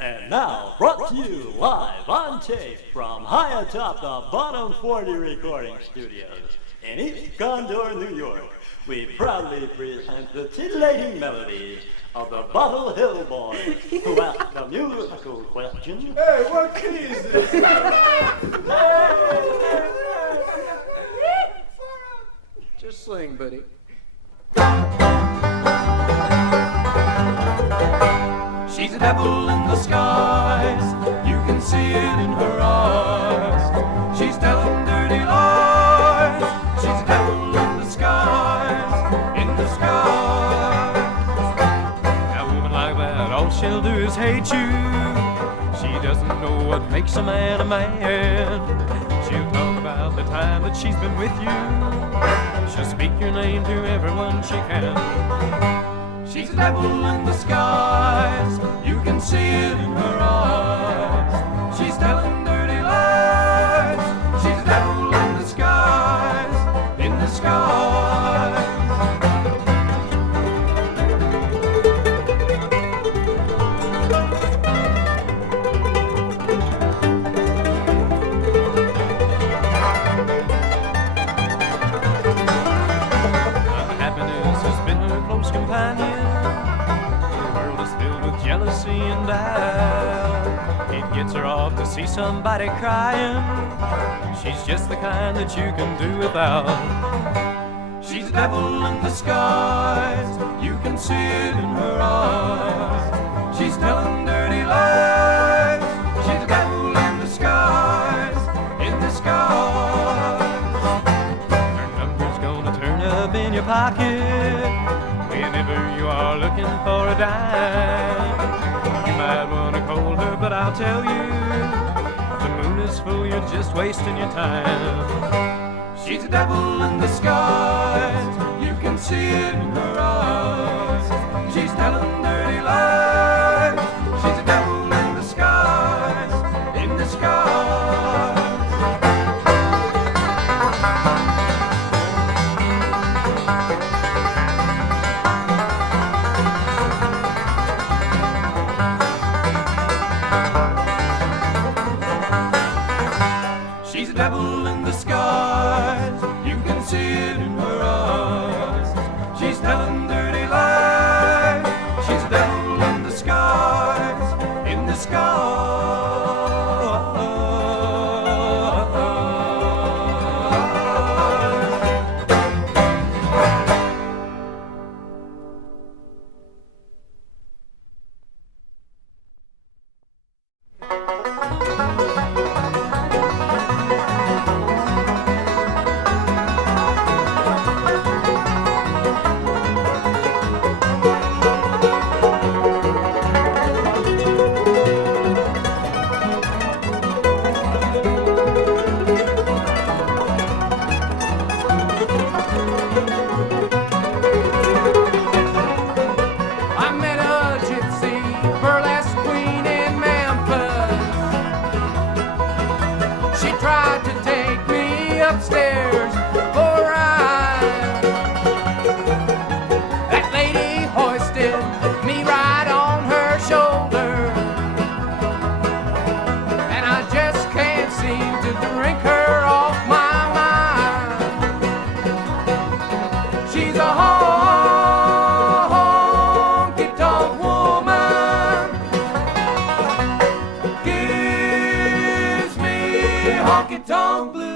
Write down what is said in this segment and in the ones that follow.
And now, brought to you live on tape from high atop the Bottom 40 recording studios in East Condor, New York, we proudly present the titillating melodies of the Bottle Hill Boys, who ask the musical question. Hey, what key is this? Just sing, buddy. She's a devil in the skies, you can see it in her eyes. She's telling dirty lies, she's a devil in the skies, in the skies. Now a woman like that, all she'll do is hate you. She doesn't know what makes a man a man. She'll talk about the time that she's been with you. She'll speak your name to everyone she can. She's a devil in the skies, you can see it in her eyes. She's telling dirty lies, she's a devil in the skies, in the skies. Happiness has been her close companion. Jealousy and doubt, it gets her off to see somebody crying. She's just the kind that you can do without. She's a devil in the skies, you can see it in her eyes. She's telling dirty lies, she's a devil in the skies, in the skies. Her number's gonna turn up in your pocket whenever you are looking for a dime. You might want to call her, but I'll tell you, the moon is full, you're just wasting your time. She's a devil in the skies, you can see it in her eyes. She's telling dirty lies, she's a devil in the skies, in the skies. Devil in the skies, you can see it in her eyes. She's telling dirty lies, she's a devil in the skies, in the skies. Honky Tonk Blues.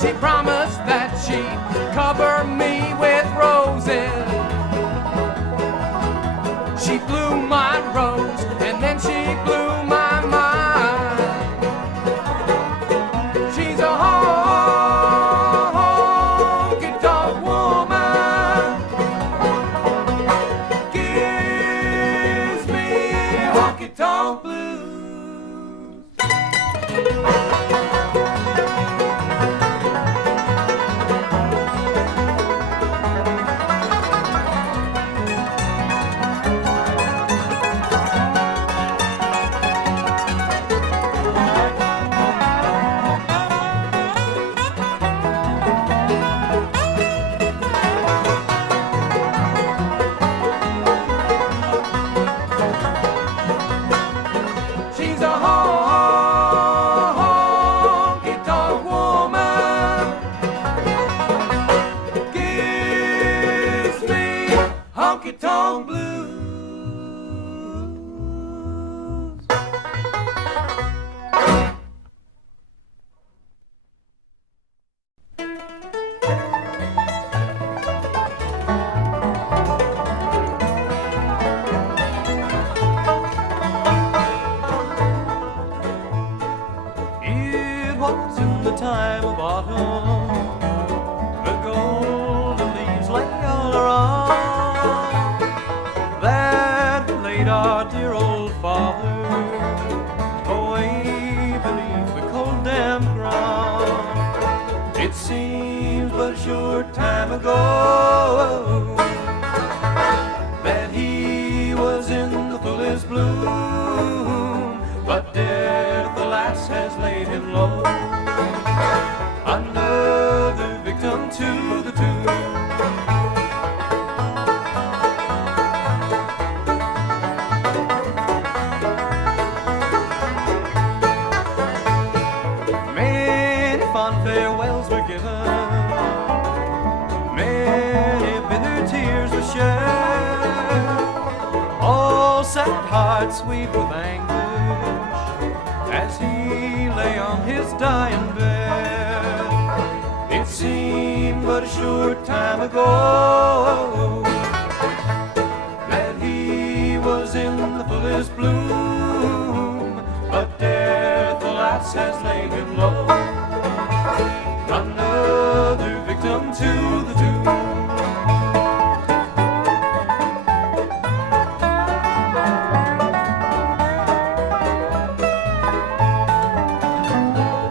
She promised that she'd cover me with roses. She blew my rose and then she blew my mind. time ago that he was in the fullest bloom, but death, alas, has laid him low. Another victim to the tomb. Many fond farewells were given, many bitter tears were shed. All sad hearts weep with anguish as he lay on his dying bed. It seemed but a short time ago that he was in the fullest bloom, but death, alas, has laid him low. Another victim to the tomb.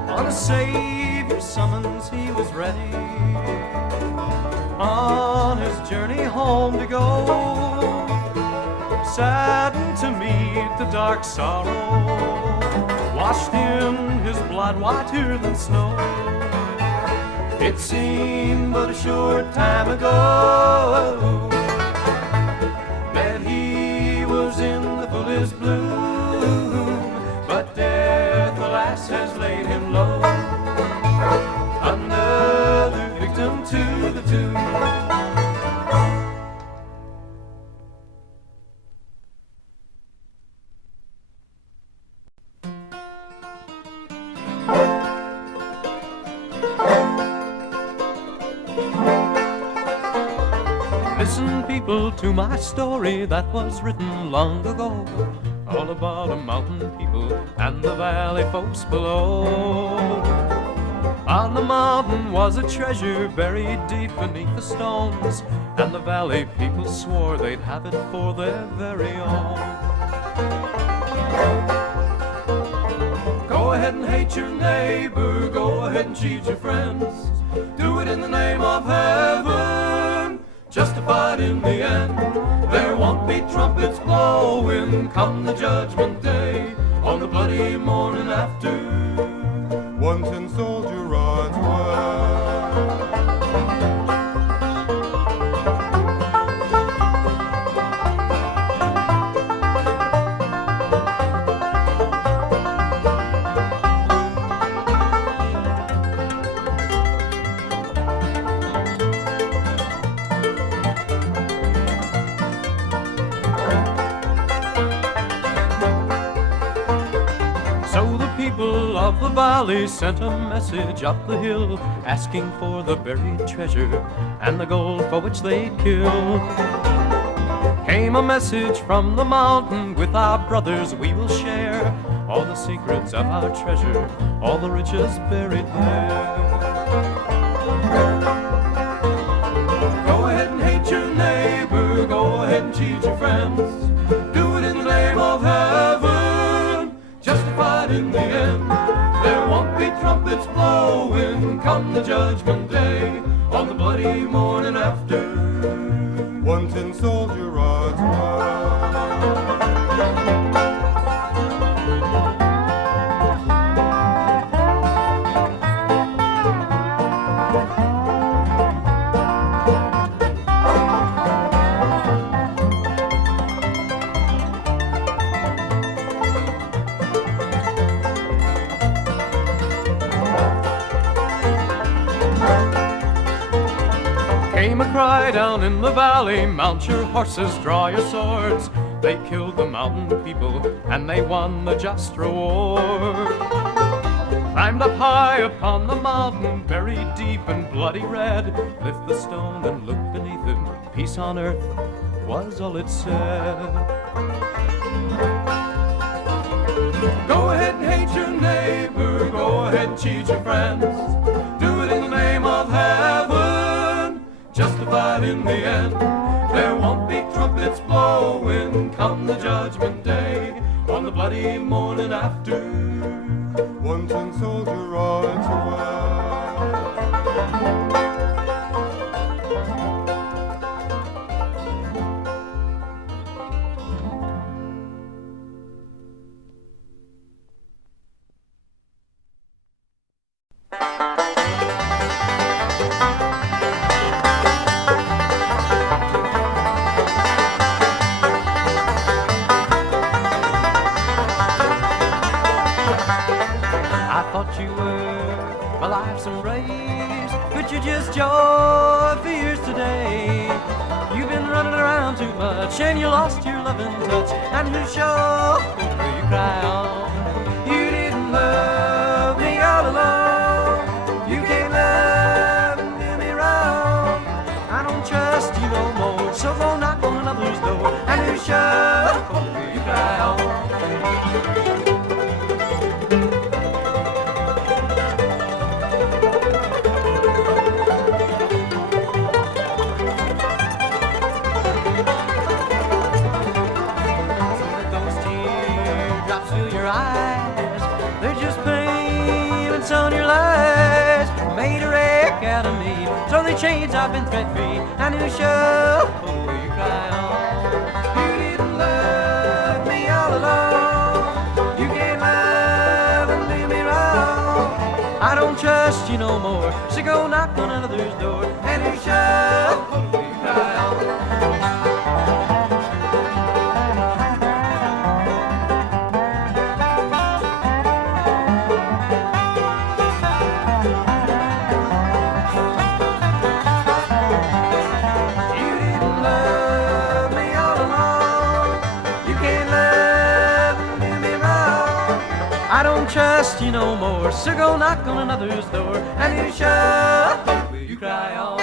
On a Savior's summons he was ready, on his journey home to go, saddened to meet the dark sorrow, washed in his blood whiter than snow. It seemed but a short time ago that he was in the fullest bloom, but death, alas, has laid him low. Another victim to the tomb. Listen, people, to my story that was written long ago, all about a mountain people and the valley folks below. On the mountain was a treasure buried deep beneath the stones, and the valley people swore they'd have it for their very own. Go ahead and hate your neighbor, go ahead and cheat your friends, do it in the name of heaven, justified in the end. There won't be trumpets blowing come the judgment day, on the bloody morning after one tin soldier rides west. Of the valley sent a message up the hill, asking for the buried treasure and the gold for which they'd kill. Came a message from the mountain, with our brothers we will share all the secrets of our treasure, all the riches buried there. Go ahead and hate your neighbor, go ahead and cheat your friends, do it in the name of heaven, justified in the end. There won't be trumpets blowing come the judgment day, on the bloody morning after one tin soldier rides west. Came a cry down in the valley, mount your horses, draw your swords. They killed the mountain people and they won the just reward. Climbed up high upon the mountain, buried deep and bloody red. Lift the stone and look beneath him, peace on earth was all it said. Go ahead and hate your neighbor, go ahead and cheat your friends, do it in the name of heaven, justified in the end. There won't be trumpets blowing come the judgment day, on the bloody morning after one tin soldier rides away. I thought you were my life's embrace, but you're just joy for years today. You've been running around too much and you lost your loving touch, and who show will you cry on? You didn't love me all along. You can't love and do me wrong. I don't trust you no more, so go knock on another's door, and who show will you cry on? On your lies, made a wreck out of me. So the chains I've been thread free, and who show will you cry on? You didn't love me all along. You can't love and do me wrong. I don't trust you no more, so go knock on another's door, and who show will you cry on? I don't trust you no more, so go knock on another's door, and you shut will you cry on?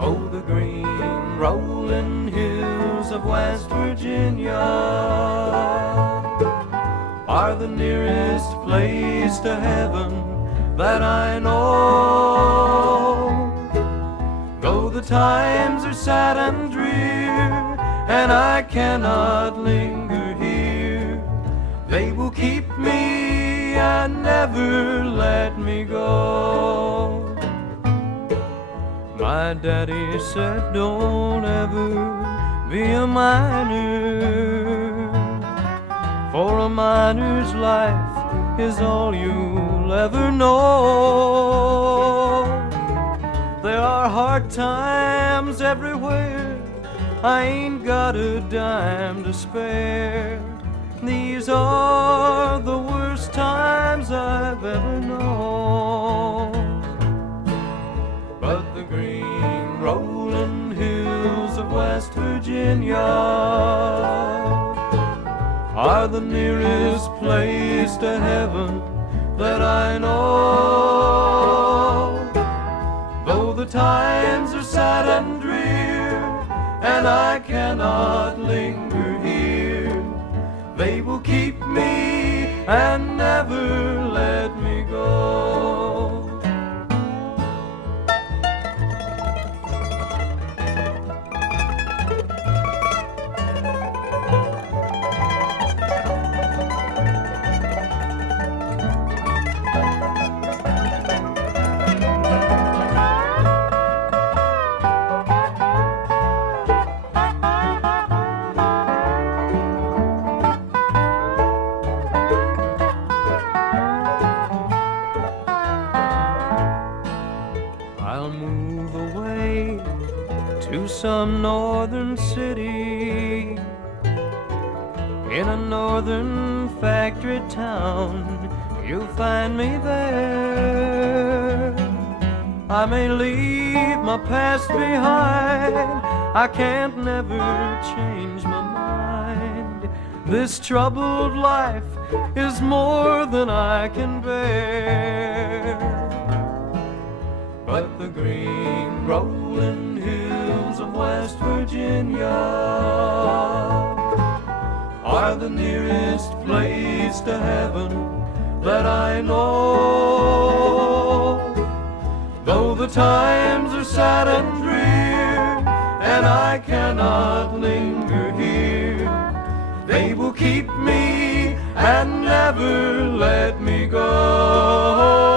Oh, the green rolling hills of West Virginia are the nearest place to heaven that I know. Though the times are sad and drear, and I cannot linger here, they will keep me and never let me go. My daddy said, don't ever be a miner, for a miner's life is all you'll ever know. There are hard times everywhere, I ain't got a dime to spare. These are the worst times I've ever known. But the green rolling hills of West Virginia are the nearest place to heaven that I know. Though the times are sad and drear, and I cannot linger here, they will keep me and never let me go. Some northern city, in a northern factory town, you'll find me there. I may leave my past behind, I can't never change my mind. This troubled life is more than I can bear. But the green rolling hills of West Virginia are the nearest place to heaven that I know. Though the times are sad and drear, and I cannot linger here, they will keep me and never let me go.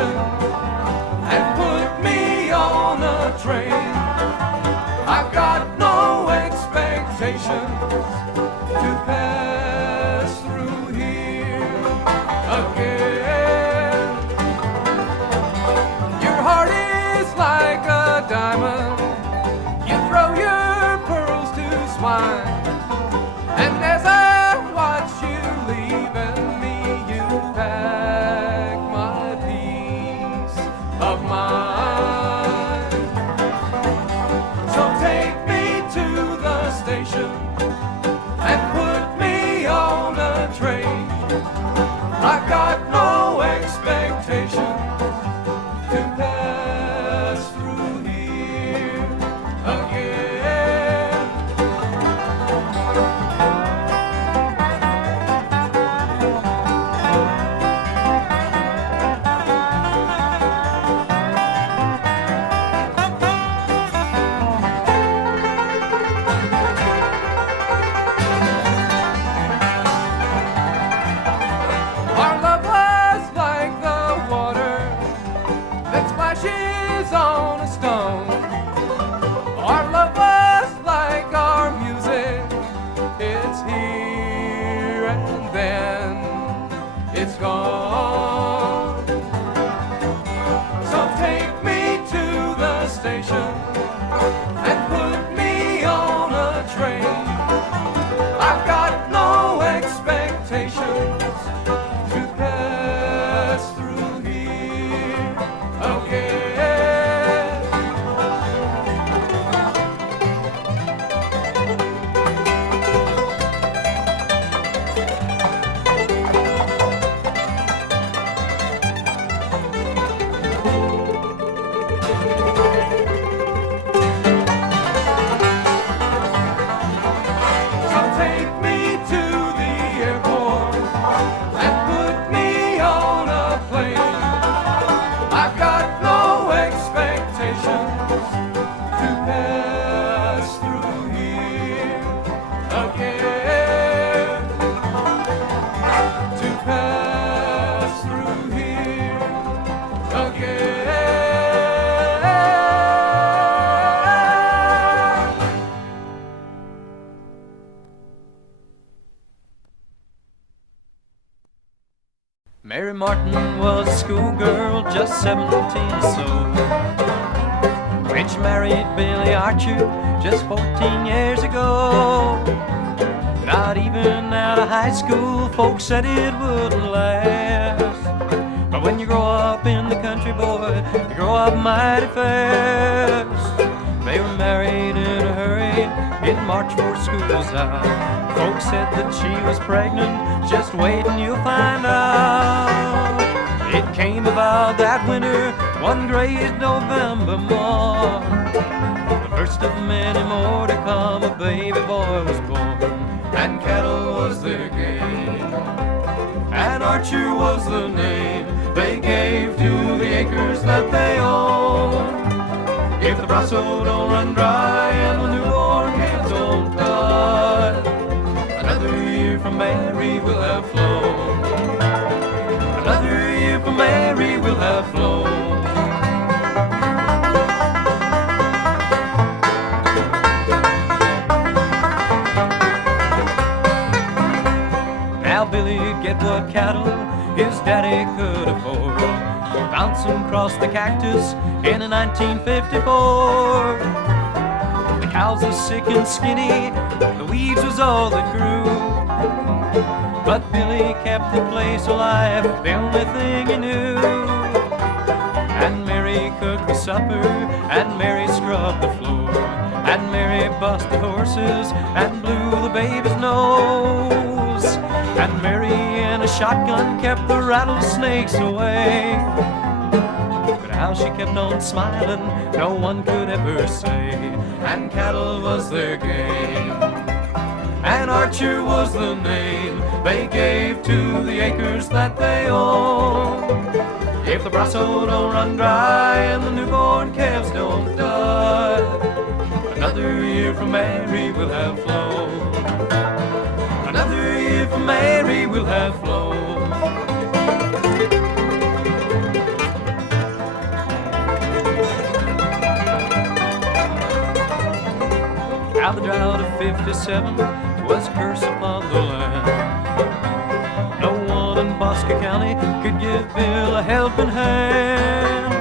station and put me on a train. I've got no expectations to pass through here again. Your heart is like a diamond. You throw your pearls to swine. And as I watch you leaving me, you pack my peace of mind. So take me to the station and put me on a train. I've got no expectation to pass through here again. Our love was like the water that splashes on a stone. Our love was like our music. It's here and then it's gone. So take me to the station and put me on a train. I've got no expectations to pass through here again. So take me to the airport and put me on a plane. I've got no expectations to pass through here again. To pass through here again. Mary Martin was a schoolgirl, just 17 so when she married Billy Archer just 14 years ago. Not even out of high school, folks said it wouldn't last. But when you grow up in the country, boy, you grow up mighty fast. They were married in a hurry in March before school was out. Folks said that she was pregnant, just wait and you'll find out. It came about that winter, one great November morn. The first of many more to come, a baby boy was born. And cattle was their game, and Archer was the name they gave to the acres that they own. If the brosso don't run dry and the newborn calves don't die, another year for Mary will have flown. Another year for Mary will have flown. Now Billy get what cattle his daddy could afford, bouncing across the cactus in a 1954. The cows are sick and skinny, the weeds was all that grew, but Billy kept the place alive, the only thing he knew. And Mary cooked the supper, and Mary scrubbed the floor, and Mary bussed the horses and blew the baby's nose, and Mary in a shotgun kept the rattlesnakes away. But how she kept on smiling, no one could ever say. And cattle was their game, and Archer was the name they gave to the acres that they own. If the brosso don't run dry and the newborn calves don't die, another year for Mary will have flown. Another year for Mary will have flown. Now the drought of 57 was a curse upon the land. No one in Bosque County could give Bill a helping hand.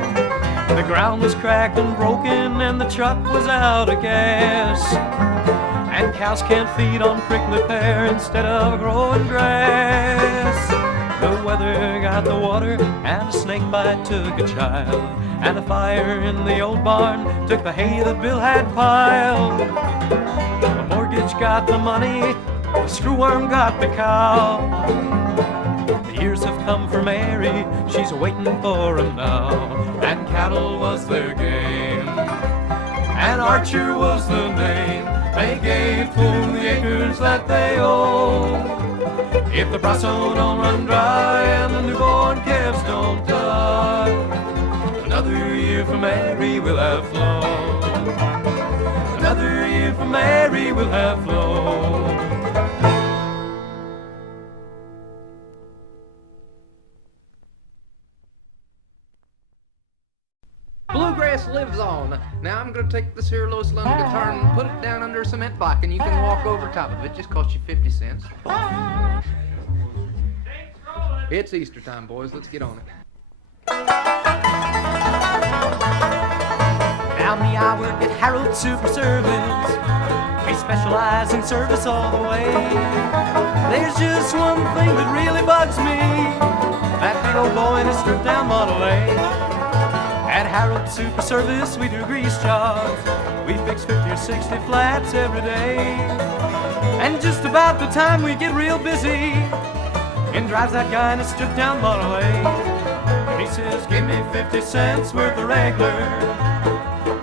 The ground was cracked and broken and the truck was out of gas. And cows can't feed on prickly pear instead of growing grass. The weather got the water and a snake bite took a child. And a fire in the old barn took the hay that Bill had piled. The mortgage got the money, the screwworm got the cow. The years have come for Mary, she's waiting for him now. And cattle was their game, and Archer was the name. They gave for the acres that they own. If the Brasso don't run dry and the newborn calves don't die, another year for Mary will have flown. Another year for Mary will have flown. Bluegrass lives on. Now I'm gonna take this here Lois London guitar and put it down under a cement block, and you can walk over top of it. Just cost you 50 cents. It's Easter time, boys. Let's get on it. Now me, I work at Harold Super Service. We specialize in service all the way. There's just one thing that really bugs me, that big old boy in a stripped down Model A. At Harold Super Service we do grease jobs. We fix 50 or 60 flats every day. And just about the time we get real busy, in drives that guy in a stripped down Model A. And he says, give me 50 cents worth of regular.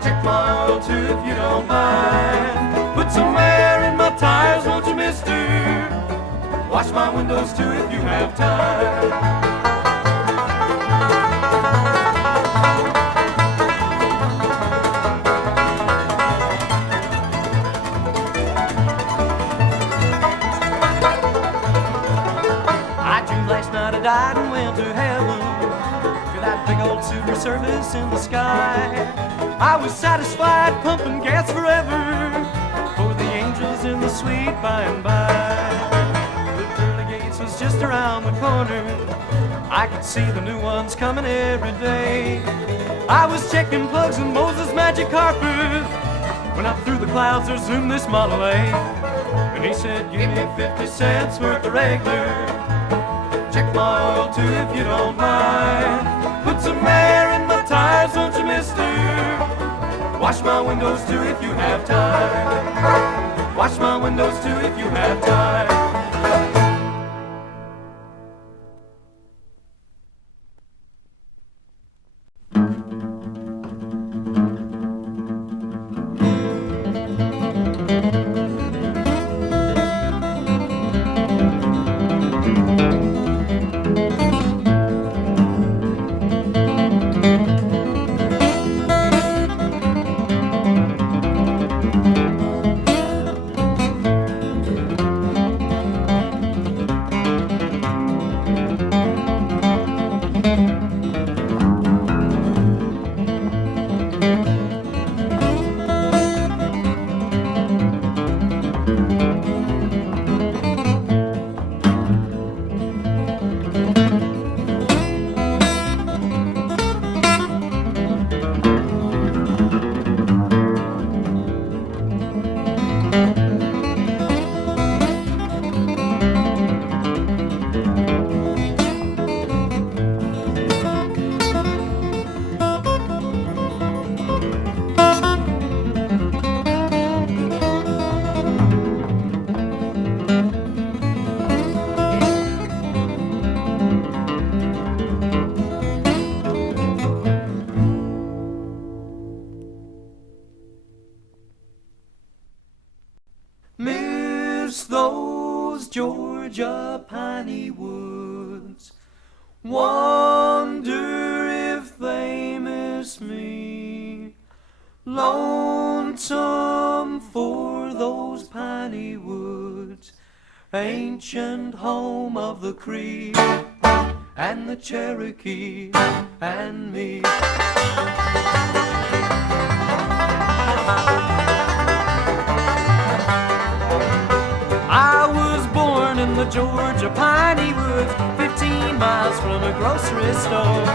Check my oil too if you don't mind. Put some air in my tires, won't you, mister? Wash my windows too if you have time. Last night I died and went to heaven, to that big old Super Service in the sky. I was satisfied pumping gas forever for the angels in the sweet by and by. The pearly gates was just around the corner, I could see the new ones coming every day. I was checking plugs in Moses' magic carpet when up through the clouds there zoomed this Model A. And he said, give me 50 cents worth of regular. Check my oil too if you don't mind. Put some air in my tires, won't you, mister? Wash my windows too if you have time. Wash my windows too if you have time. Georgia piney woods, wonder if they miss me. Lonesome for those piney woods, ancient home of the Cree and the Cherokee and me. grocery store.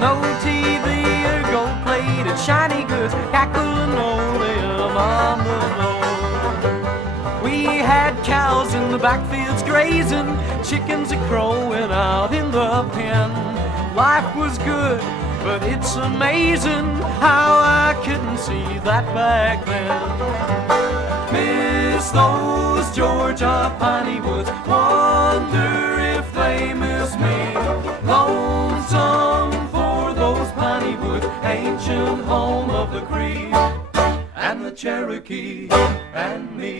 No TV or gold-plated shiny goods, cackle linoleum on the floor. We had cows in the backfields grazing, chickens a-crowing out in the pen. Life was good, but it's amazing how I couldn't see that back then. Miss those Georgia piney woods, wonder if they miss me. Lonesome for those piney woods, ancient home of the Cree and the Cherokee and me.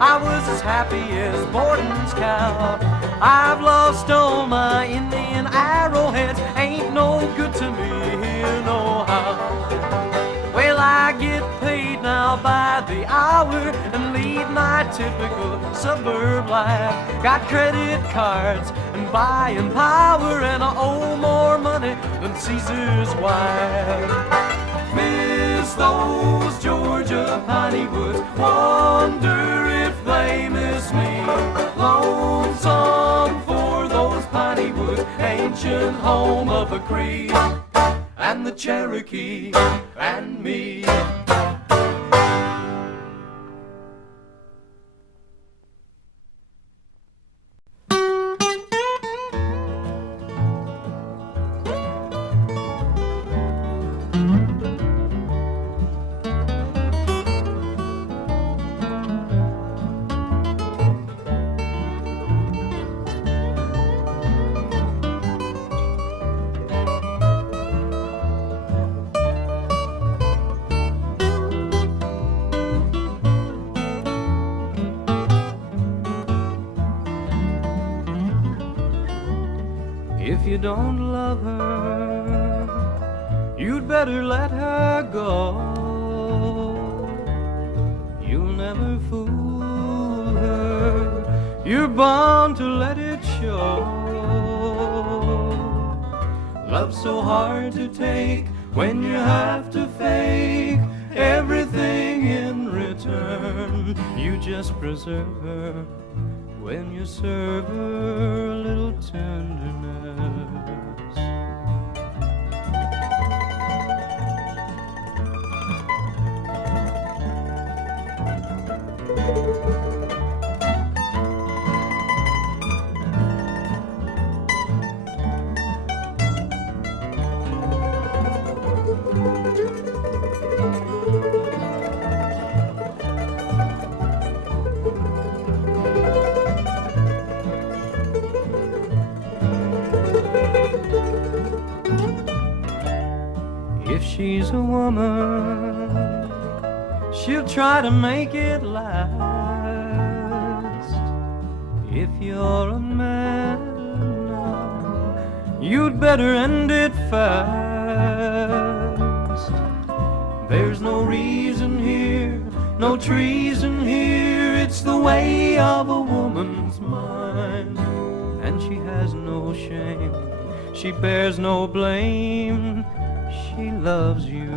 I was as happy as Borden's cow. I've lost all my Indian arrowheads, ain't no good to me here no how. Well, I get paid now by the hour and lead my typical suburb life. Got credit cards and buying power, and I owe more money than Caesar's wife. Miss those Georgia piney woods, wonder if they miss me. Lonesome for those piney woods, ancient home of the Cree and the Cherokee and me. If you don't love her, you'd better let her go. You'll never fool her, you're bound to let it show. Love's so hard to take when you have to fake everything in return. You just preserve her when you serve her a little tenderness. She's a woman, she'll try to make it last. If you're a man now, you'd better end it fast. There's no reason here, no treason here, it's the way of a woman's mind. And she has no shame, she bears no blame, she loves you.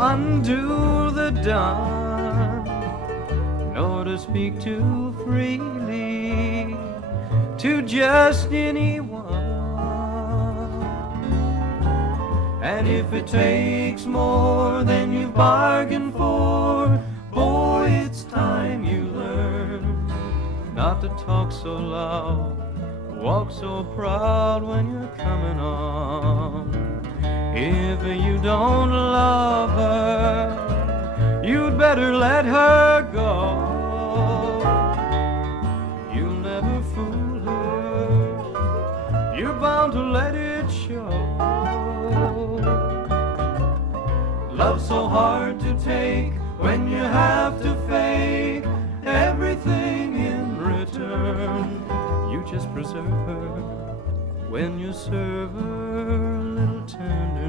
Undo the done, nor to speak too freely to just anyone. And if it takes more than you bargained for, boy, it's time you learn not to talk so loud, walk so proud when you're coming on. If you don't love her, you'd better let her go. You'll never fool her, you're bound to let it show. Love's so hard to take when you have to fake everything in return. You just preserve her when you serve her a little tender.